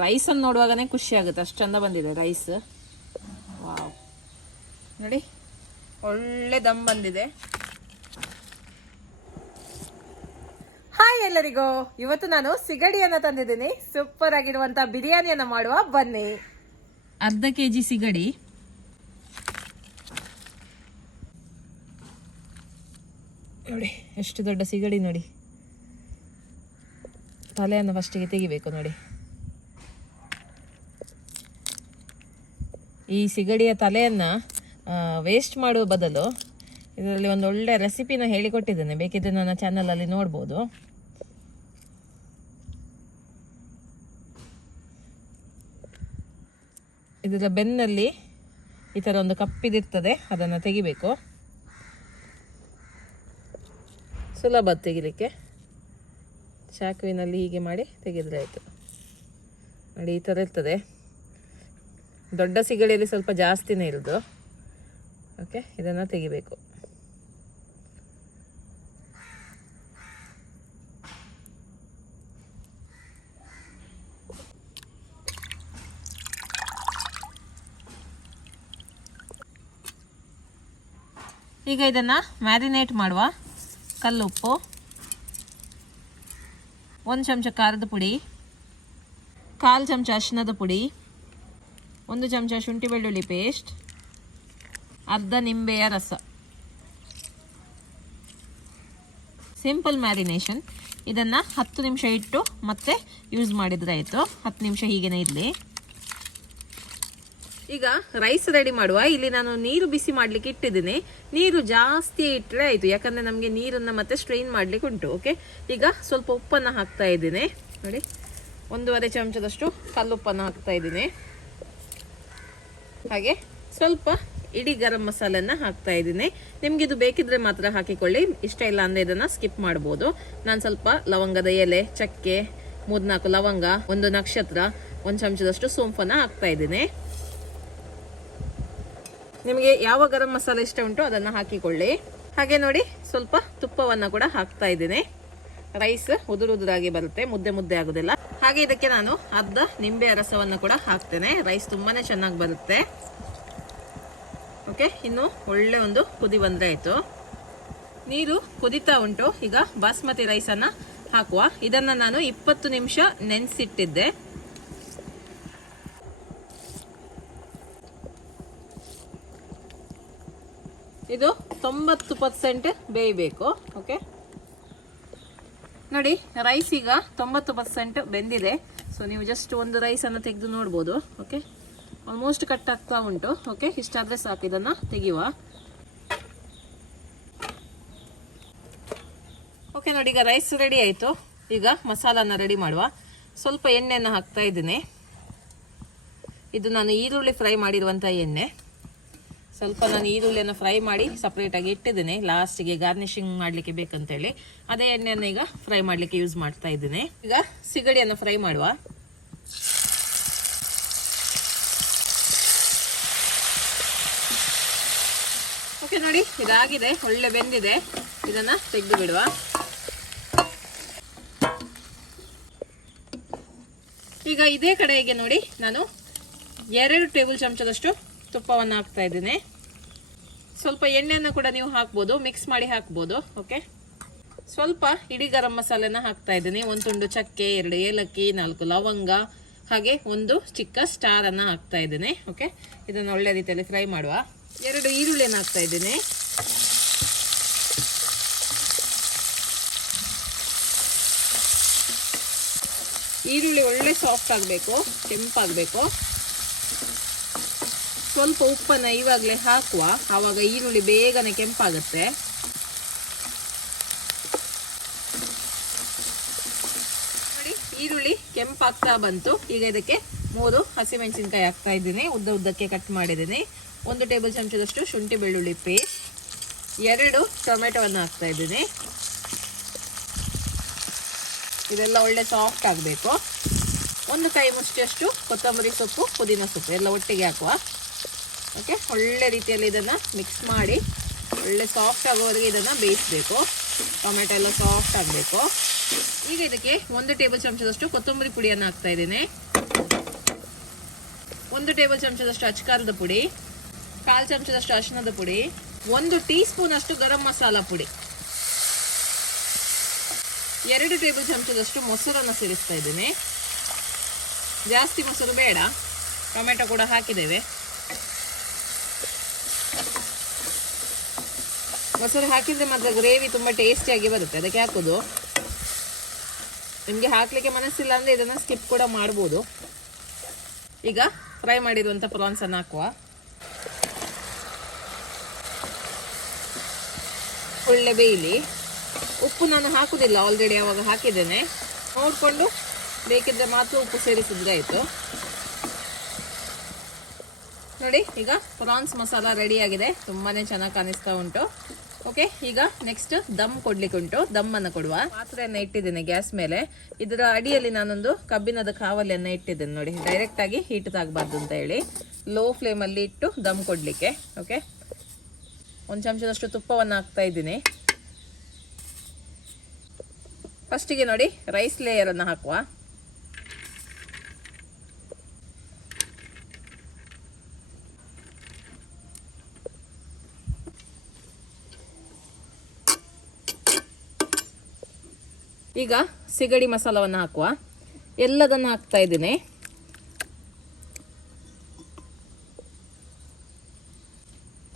ರೈಸನ್ನು ನೋಡುವಾಗನೇ ಖುಷಿ ಆಗುತ್ತೆ, ಅಷ್ಟು ಚಂದ ಬಂದಿದೆ ರೈಸ್. ವಾವ್, ನೋಡಿ ಒಳ್ಳೆ ದಮ್ ಬಂದಿದೆ. ಹಾಯ್ ಎಲ್ಲರಿಗೂ, ಇವತ್ತು ನಾನು ಸಿಗಡಿಯನ್ನು ತಂದಿದ್ದೀನಿ. ಸೂಪರ್ ಆಗಿರುವಂತ ಬಿರಿಯಾನಿಯನ್ನು ಮಾಡುವ, ಬನ್ನಿ. ಅರ್ಧ kg ಸಿಗಡಿ, ನೋಡಿ ಎಷ್ಟು ದೊಡ್ಡ ಸಿಗಡಿ ನೋಡಿ. ತಲೆಯನ್ನು ಫಸ್ಟಿಗೆ ತೆಗಿಬೇಕು ನೋಡಿ. ಈ ಸಿಗಡಿಯ ತಲೆಯನ್ನು ವೇಸ್ಟ್ ಮಾಡುವ ಬದಲು ಇದರಲ್ಲಿ ಒಂದು ಒಳ್ಳೆ ರೆಸಿಪಿನ ಹೇಳಿಕೊಟ್ಟಿದ್ದೇನೆ, ಬೇಕಿದ್ರೆ ನನ್ನ ಚಾನಲಲ್ಲಿ ನೋಡ್ಬೋದು. ಇದರ ಬೆನ್ನಲ್ಲಿ ಈ ಥರ ಒಂದು ಕಪ್ಪಿದಿರ್ತದೆ, ಅದನ್ನು ತೆಗಿಬೇಕು. ಸುಲಭ ತೆಗಿಲಿಕ್ಕೆ, ಚಾಕುವಿನಲ್ಲಿ ಹೀಗೆ ಮಾಡಿ ತೆಗೆದ್ರೆ ಆಯಿತು. ನೋಡಿ ಈ ಥರ ಇರ್ತದೆ. ದೊಡ್ಡ ಸಿಗಡಿಯಲ್ಲಿ ಸ್ವಲ್ಪ ಜಾಸ್ತಿನೇ ಇರೋದು. ಓಕೆ, ಇದನ್ನು ತೆಗಿಬೇಕು. ಈಗ ಇದನ್ನು ಮ್ಯಾರಿನೇಟ್ ಮಾಡುವ. ಕಲ್ಲುಪ್ಪು, 1 ಚಮಚ ಖಾರದ ಪುಡಿ, 1/4 ಚಮಚ ಅರಿಶಿಣದ ಪುಡಿ, 1 ಚಮಚ ಶುಂಠಿ ಬೆಳ್ಳುಳ್ಳಿ ಪೇಸ್ಟ್, ಅರ್ಧ ನಿಂಬೆಯ ರಸ. Simple marination. ಇದನ್ನು 10 ನಿಮಿಷ ಇಟ್ಟು ಮತ್ತೆ ಯೂಸ್ ಮಾಡಿದ್ರೆ ಆಯಿತು. 10 ನಿಮಿಷ ಹೀಗೇನೆ ಇರಲಿ. ಈಗ ರೈಸ್ ರೆಡಿ ಮಾಡುವ. ಇಲ್ಲಿ ನಾನು ನೀರು ಬಿಸಿ ಮಾಡಲಿಕ್ಕೆ ಇಟ್ಟಿದ್ದೀನಿ. ನೀರು ಜಾಸ್ತಿ ಇಟ್ಟರೆ ಆಯಿತು, ಯಾಕಂದರೆ ನಮಗೆ ನೀರನ್ನು ಮತ್ತೆ ಸ್ಟ್ರೈನ್ ಮಾಡಲಿಕ್ಕೆ ಉಂಟು. ಓಕೆ, ಈಗ ಸ್ವಲ್ಪ ಉಪ್ಪನ್ನು ಹಾಕ್ತಾ ಇದ್ದೀನಿ. ನೋಡಿ, 1/2 ಚಮಚದಷ್ಟು ಕಲ್ಲುಪ್ಪನ್ನು ಹಾಕ್ತಾ ಇದ್ದೀನಿ. ಹಾಗೆ ಸ್ವಲ್ಪ ಇಡೀ ಗರಂ ಮಸಾಲೆಯನ್ನು ಹಾಕ್ತಾ ಇದ್ದೀನಿ. ನಿಮ್ಗೆ ಇದು ಬೇಕಿದ್ರೆ ಮಾತ್ರ ಹಾಕಿಕೊಳ್ಳಿ, ಇಷ್ಟ ಇಲ್ಲ ಅಂದರೆ ಇದನ್ನು ಸ್ಕಿಪ್ ಮಾಡ್ಬೋದು. ನಾನು ಸ್ವಲ್ಪ ಲವಂಗದ ಎಲೆ, ಚಕ್ಕೆ, 3-4 ಲವಂಗ, 1 ನಕ್ಷತ್ರ, 1 ಚಮಚದಷ್ಟು ಸೋಂಪನ್ನು ಹಾಕ್ತಾ ಇದ್ದೀನಿ. ನಿಮಗೆ ಯಾವ ಗರಂ ಮಸಾಲೆ ಇಷ್ಟ ಉಂಟು ಅದನ್ನು ಹಾಕಿಕೊಳ್ಳಿ. ಹಾಗೆ ನೋಡಿ, ಸ್ವಲ್ಪ ತುಪ್ಪವನ್ನು ಕೂಡ ಹಾಕ್ತಾ ಇದ್ದೀನಿ. ರೈಸ್ ಉದುರಾಗಿ ಬರುತ್ತೆ, ಮುದ್ದೆ ಮುದ್ದೆ ಆಗೋದಿಲ್ಲ. ಹಾಗೆ ಇದಕ್ಕೆ ನಾನು ಅರ್ಧ ನಿಂಬೆಯ ರಸವನ್ನು ಕೂಡ ಹಾಕ್ತೇನೆ. ರೈಸ್ ತುಂಬಾನೇ ಚೆನ್ನಾಗಿ ಬರುತ್ತೆ. ಓಕೆ, ಇನ್ನು ಒಳ್ಳೆ ಒಂದು ಕುದಿ ಬಂದರೆ ಆಯಿತು. ನೀರು ಕುದಿತಾ ಉಂಟು. ಈಗ ಬಾಸ್ಮತಿ ರೈಸನ್ನು ಹಾಕುವ. ಇದನ್ನು ನಾನು 20 ನಿಮಿಷ ನೆನೆಸಿಟ್ಟಿದ್ದೆ. ಇದು 90% ಬೇಯಬೇಕು. ಓಕೆ, ನೋಡಿ ರೈಸ್ ಈಗ 90% ಬೆಂದಿದೆ. ಸೊ ನೀವು ಜಸ್ಟ್ ಒಂದು ರೈಸನ್ನು ತೆಗೆದು ನೋಡ್ಬೋದು. ಓಕೆ, ಆಲ್ಮೋಸ್ಟ್ ಕಟ್ ಆಗ್ತಾ ಉಂಟು. ಓಕೆ, ಇಷ್ಟಾದರೆ ಸಾಕು, ಇದನ್ನು ತೆಗೆಯುವ. ಓಕೆ ನೋಡಿ, ಈಗ ರೈಸ್ ರೆಡಿ ಆಯಿತು. ಈಗ ಮಸಾಲಾನ ರೆಡಿ ಮಾಡುವ. ಸ್ವಲ್ಪ ಎಣ್ಣೆಯನ್ನು ಹಾಕ್ತಾ ಇದ್ದೀನಿ. ಇದು ನಾನು ಈರುಳ್ಳಿ ಫ್ರೈ ಮಾಡಿರುವಂಥ ಎಣ್ಣೆ. ಸ್ವಲ್ಪ ನಾನು ಈರುಳ್ಳಿಯನ್ನು ಫ್ರೈ ಮಾಡಿ ಸಪ್ರೇಟಾಗಿ ಇಟ್ಟಿದ್ದೀನಿ, ಲಾಸ್ಟಿಗೆ ಗಾರ್ನಿಶಿಂಗ್ ಮಾಡಲಿಕ್ಕೆ ಬೇಕಂತೇಳಿ. ಅದೇ ಎಣ್ಣೆಯನ್ನು ಈಗ ಫ್ರೈ ಮಾಡಲಿಕ್ಕೆ ಯೂಸ್ ಮಾಡ್ತಾ ಇದ್ದೀನಿ. ಈಗ ಸಿಗಡಿಯನ್ನು ಫ್ರೈ ಮಾಡುವ. ಓಕೆ ನೋಡಿ, ಇದಾಗಿದೆ, ಒಳ್ಳೆ ಬೆಂದಿದೆ. ಇದನ್ನು ತೆಗೆದು ಬಿಡುವ. ಈಗ ಇದೇ ಕಡೆಗೆ ನೋಡಿ, ನಾನು 2 ಟೇಬಲ್ ಚಮಚದಷ್ಟು ತುಪ್ಪವನ್ನು ಹಾಕ್ತಾ ಇದ್ದೀನಿ. ಸ್ವಲ್ಪ ಎಣ್ಣೆಯನ್ನು ಕೂಡ ನೀವು ಹಾಕ್ಬೋದು, ಮಿಕ್ಸ್ ಮಾಡಿ ಹಾಕ್ಬೋದು. ಓಕೆ, ಸ್ವಲ್ಪ ಇಡೀ ಗರಂ ಮಸಾಲೆನ ಹಾಕ್ತಾ ಇದ್ದೀನಿ. 1 ತುಂಡು ಚಕ್ಕೆ, 2 ಏಲಕ್ಕಿ, 4 ಲವಂಗ, ಹಾಗೆ 1 ಚಿಕ್ಕ ಸ್ಟಾರ್ ಅನ್ನು ಹಾಕ್ತಾ ಇದ್ದೀನಿ. ಓಕೆ, ಇದನ್ನು ಒಳ್ಳೆ ರೀತಿಯಲ್ಲಿ ಫ್ರೈ ಮಾಡುವ. 2 ಈರುಳ್ಳಿಯನ್ನು ಹಾಕ್ತಾ ಇದ್ದೀನಿ. ಈರುಳ್ಳಿ ಒಳ್ಳೆ ಸಾಫ್ಟ್ ಆಗಬೇಕು, ಕೆಂಪಾಗಬೇಕು. ಸ್ವಲ್ಪ ಉಪ್ಪನ್ನು ಇವಾಗಲೇ ಹಾಕುವ, ಆವಾಗ ಈರುಳ್ಳಿ ಬೇಗನೆ ಕೆಂಪಾಗುತ್ತೆ. ನೋಡಿ, ಈರುಳ್ಳಿ ಕೆಂಪಾಗ್ತಾ ಬಂತು. ಈಗ ಇದಕ್ಕೆ 3 ಹಸಿಮೆಣಸಿನಕಾಯಿ ಹಾಕ್ತಾ ಇದ್ದೀನಿ, ಉದ್ದಕ್ಕೆ ಕಟ್ ಮಾಡಿದ್ದೀನಿ. 1 ಟೇಬಲ್ ಚಮಚದಷ್ಟು ಶುಂಠಿ ಬೆಳ್ಳುಳ್ಳಿ ಪೇಸ್ಟ್, 2 ಟೊಮೆಟೊವನ್ನು ಹಾಕ್ತಾ ಇದ್ದೀನಿ. ಇದೆಲ್ಲ ಒಳ್ಳೆ ಸಾಫ್ಟ್ ಆಗಬೇಕು. 1 ಕೈ ಮುಷ್ಟಿಯಷ್ಟು ಕೊತ್ತಂಬರಿ ಸೊಪ್ಪು, ಪುದೀನ ಸೊಪ್ಪು ಎಲ್ಲ ಒಟ್ಟಿಗೆ ಹಾಕುವ. ಓಕೆ, ಒಳ್ಳೆ ರೀತಿಯಲ್ಲಿ ಇದನ್ನು ಮಿಕ್ಸ್ ಮಾಡಿ ಒಳ್ಳೆ ಸಾಫ್ಟ್ ಆಗೋವರೆಗೆ ಇದನ್ನು ಬೇಯಿಸಬೇಕು. ಟೊಮೆಟೊ ಎಲ್ಲ ಸಾಫ್ಟ್ ಆಗಬೇಕು. ಈಗ ಇದಕ್ಕೆ 1 ಟೇಬಲ್ ಚಮಚದಷ್ಟು ಕೊತ್ತಂಬರಿ ಪುಡಿಯನ್ನು ಹಾಕ್ತಾ ಇದ್ದೇನೆ. 1 ಟೇಬಲ್ ಚಮಚದಷ್ಟು ಅಚ್ಕಾರದ ಪುಡಿ, 1/4 ಚಮಚದಷ್ಟು ಅರಿಶಿಣದ ಪುಡಿ, 1 ಟೀ ಸ್ಪೂನ್ ಅಷ್ಟು ಗರಂ ಮಸಾಲ ಪುಡಿ, 2 ಟೇಬಲ್ ಚಮಚದಷ್ಟು ಮೊಸರನ್ನು ಸೇರಿಸ್ತಾ ಇದ್ದೇನೆ. ಜಾಸ್ತಿ ಮೊಸರು ಬೇಡ, ಟೊಮೆಟೊ ಕೂಡ ಹಾಕಿದ್ದೇವೆ. ಮೊಸರು ಹಾಕಿದ್ರೆ ಮಾತ್ರ ಗ್ರೇವಿ ತುಂಬ ಟೇಸ್ಟಿಯಾಗಿ ಬರುತ್ತೆ, ಅದಕ್ಕೆ ಹಾಕೋದು. ನಿಮಗೆ ಹಾಕಲಿಕ್ಕೆ ಮನಸ್ಸಿಲ್ಲ ಅಂದರೆ ಇದನ್ನು ಸ್ಕಿಪ್ ಕೂಡ ಮಾಡ್ಬೋದು. ಈಗ ಫ್ರೈ ಮಾಡಿರುವಂಥ ಪ್ರಾನ್ಸನ್ನು ಹಾಕುವ. ಒಳ್ಳೆ ಬೇಯಲಿ. ಉಪ್ಪು ನಾನು ಹಾಕುವುದಿಲ್ಲ, ಆಲ್ರೆಡಿ ಆವಾಗ ಹಾಕಿದ್ದೇನೆ. ನೋಡಿಕೊಂಡು ಬೇಕಿದ್ರೆ ಮಾತ್ರ ಉಪ್ಪು ಸೇರಿಸಿದ್ರೆ ಆಯಿತು. ನೋಡಿ, ಈಗ ಪ್ರಾನ್ಸ್ ಮಸಾಲ ರೆಡಿಯಾಗಿದೆ. ತುಂಬಾ ಚೆನ್ನಾಗಿ ಕಾಣಿಸ್ತಾ ಉಂಟು. ಓಕೆ, ಈಗ ನೆಕ್ಸ್ಟ್ ದಮ್ ಕೊಡ್ಲಿಕ್ಕೆ ಉಂಟು. ದಮ್ಮನ್ನು ಕೊಡುವ. ಪಾತ್ರೆಯನ್ನು ಇಟ್ಟಿದ್ದೇನೆ ಗ್ಯಾಸ್ ಮೇಲೆ. ಇದರ ಅಡಿಯಲ್ಲಿ ನಾನೊಂದು ಕಬ್ಬಿಣದ ಕಾವಲಿಯನ್ನು ಇಟ್ಟಿದ್ದೇನೆ. ನೋಡಿ, ಡೈರೆಕ್ಟ್ ಆಗಿ ಹೀಟ್ ಆಗಬಾರ್ದು ಅಂತ ಹೇಳಿ ಲೋ ಫ್ಲೇಮಲ್ಲಿ ಇಟ್ಟು ದಮ್ ಕೊಡ್ಲಿಕ್ಕೆ. ಓಕೆ, 1 ಚಮಚದಷ್ಟು ತುಪ್ಪವನ್ನು ಹಾಕ್ತಾ ಇದ್ದೀನಿ. ಫಸ್ಟಿಗೆ ನೋಡಿ, ರೈಸ್ ಲೇಯರನ್ನು ಹಾಕುವ. ಈಗ ಸಿಗಡಿ ಮಸಾಲವನ್ನು ಹಾಕುವ. ಎಲ್ಲದನ್ನು ಹಾಕ್ತಾ ಇದ್ದೀನಿ.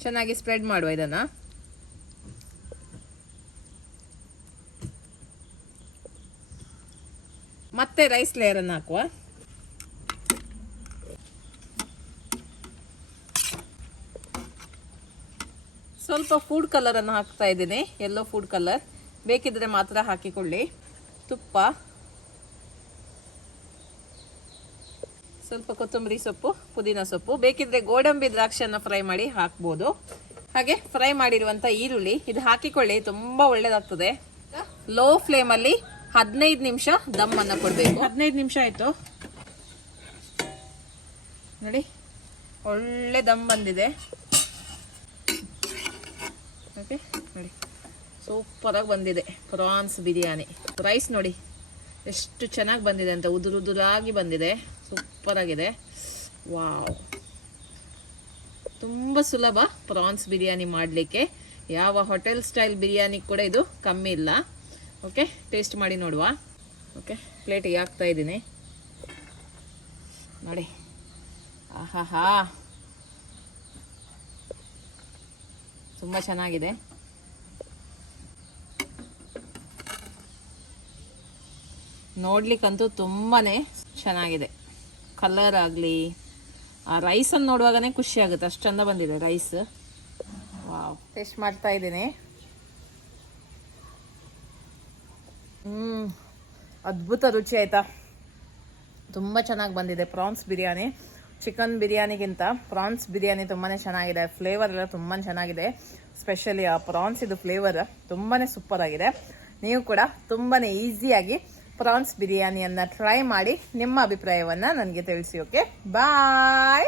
ಚೆನ್ನಾಗಿ ಸ್ಪ್ರೆಡ್ ಮಾಡುವ ಇದನ್ನು. ಮತ್ತೆ ರೈಸ್ ಲೇಯರನ್ನು ಹಾಕುವ. ಸ್ವಲ್ಪ ಫುಡ್ ಕಲರನ್ನು ಹಾಕ್ತಾ ಇದ್ದೀನಿ, ಯೆಲ್ಲೋ ಫುಡ್ ಕಲರ್. ಬೇಕಿದ್ರೆ ಮಾತ್ರ ಹಾಕಿಕೊಳ್ಳಿ. ತುಪ್ಪ, ಸ್ವಲ್ಪ ಕೊತ್ತಂಬರಿ ಸೊಪ್ಪು, ಪುದೀನ ಸೊಪ್ಪು, ಬೇಕಿದ್ರೆ ಗೋಡಂಬಿ ದ್ರಾಕ್ಷಿಯನ್ನು ಫ್ರೈ ಮಾಡಿ ಹಾಕ್ಬೋದು. ಹಾಗೆ ಫ್ರೈ ಮಾಡಿರುವಂಥ ಈರುಳ್ಳಿ ಇದು ಹಾಕಿಕೊಳ್ಳಿ, ತುಂಬ ಒಳ್ಳೆಯದಾಗ್ತದೆ. ಲೋ ಫ್ಲೇಮಲ್ಲಿ 15 ನಿಮಿಷ ದಮ್ಮನ್ನು ಕೊಡಬೇಕು. 15 ನಿಮಿಷ ಆಯಿತು ನೋಡಿ, ಒಳ್ಳೆ ದಮ್ ಬಂದಿದೆ. ಓಕೆ ನೋಡಿ, ಸೂಪರಾಗಿ ಬಂದಿದೆ ಪ್ರಾನ್ಸ್ ಬಿರಿಯಾನಿ. ರೈಸ್ ನೋಡಿ ಎಷ್ಟು ಚೆನ್ನಾಗಿ ಬಂದಿದೆ ಅಂತ, ಉದುರಾಗಿ ಬಂದಿದೆ, ಸೂಪರ್ ಆಗಿದೆ. ವಾವ್, ತುಂಬ ಸುಲಭ ಪ್ರಾನ್ಸ್ ಬಿರಿಯಾನಿ ಮಾಡಲಿಕ್ಕೆ. ಯಾವ ಹೋಟೆಲ್ ಸ್ಟೈಲ್ ಬಿರಿಯಾನಿ ಕೂಡ ಇದು ಕಮ್ಮಿ ಇಲ್ಲ. ಓಕೆ, ಟೇಸ್ಟ್ ಮಾಡಿ ನೋಡುವ. ಓಕೆ, ಪ್ಲೇಟಿಗೆ ಹಾಕ್ತಾ ಇದ್ದೀನಿ ನೋಡಿ. ಆಹಾಹಾ, ತುಂಬ ಚೆನ್ನಾಗಿದೆ. ನೋಡ್ಲಿಕ್ಕಂತೂ ತುಂಬಾನೇ ಚೆನ್ನಾಗಿದೆ. ಕಲರ್ ಆಗಲಿ, ಆ ರೈಸನ್ನು ನೋಡುವಾಗನೇ ಖುಷಿ ಆಗುತ್ತೆ, ಅಷ್ಟು ಚಂದ ಬಂದಿದೆ ರೈಸ್. ವಾವ್, ಟೇಸ್ಟ್ ಮಾಡ್ತಾ ಇದ್ದೀನಿ. ಅದ್ಭುತ ರುಚಿ ಆಯ್ತಾ, ತುಂಬ ಚೆನ್ನಾಗಿ ಬಂದಿದೆ ಪ್ರಾನ್ಸ್ ಬಿರಿಯಾನಿ. ಚಿಕನ್ ಬಿರಿಯಾನಿಗಿಂತ ಪ್ರಾನ್ಸ್ ಬಿರಿಯಾನಿ ತುಂಬಾ ಚೆನ್ನಾಗಿದೆ. ಫ್ಲೇವರ್ ಎಲ್ಲ ತುಂಬ ಚೆನ್ನಾಗಿದೆ. ಸ್ಪೆಷಲಿ ಆ ಪ್ರಾನ್ಸ್ ಇದು ಫ್ಲೇವರ್ ತುಂಬಾ ಸೂಪರ್ ಆಗಿದೆ. ನೀವು ಕೂಡ ತುಂಬಾ ಈಸಿಯಾಗಿ ಪ್ರಾನ್ಸ್ ಬಿರಿಯಾನಿಯನ್ನು ಟ್ರೈ ಮಾಡಿ ನಿಮ್ಮ ಅಭಿಪ್ರಾಯವನ್ನು ನನಗೆ ತಿಳಿಸಿ. ಓಕೆ, ಬಾಯ್.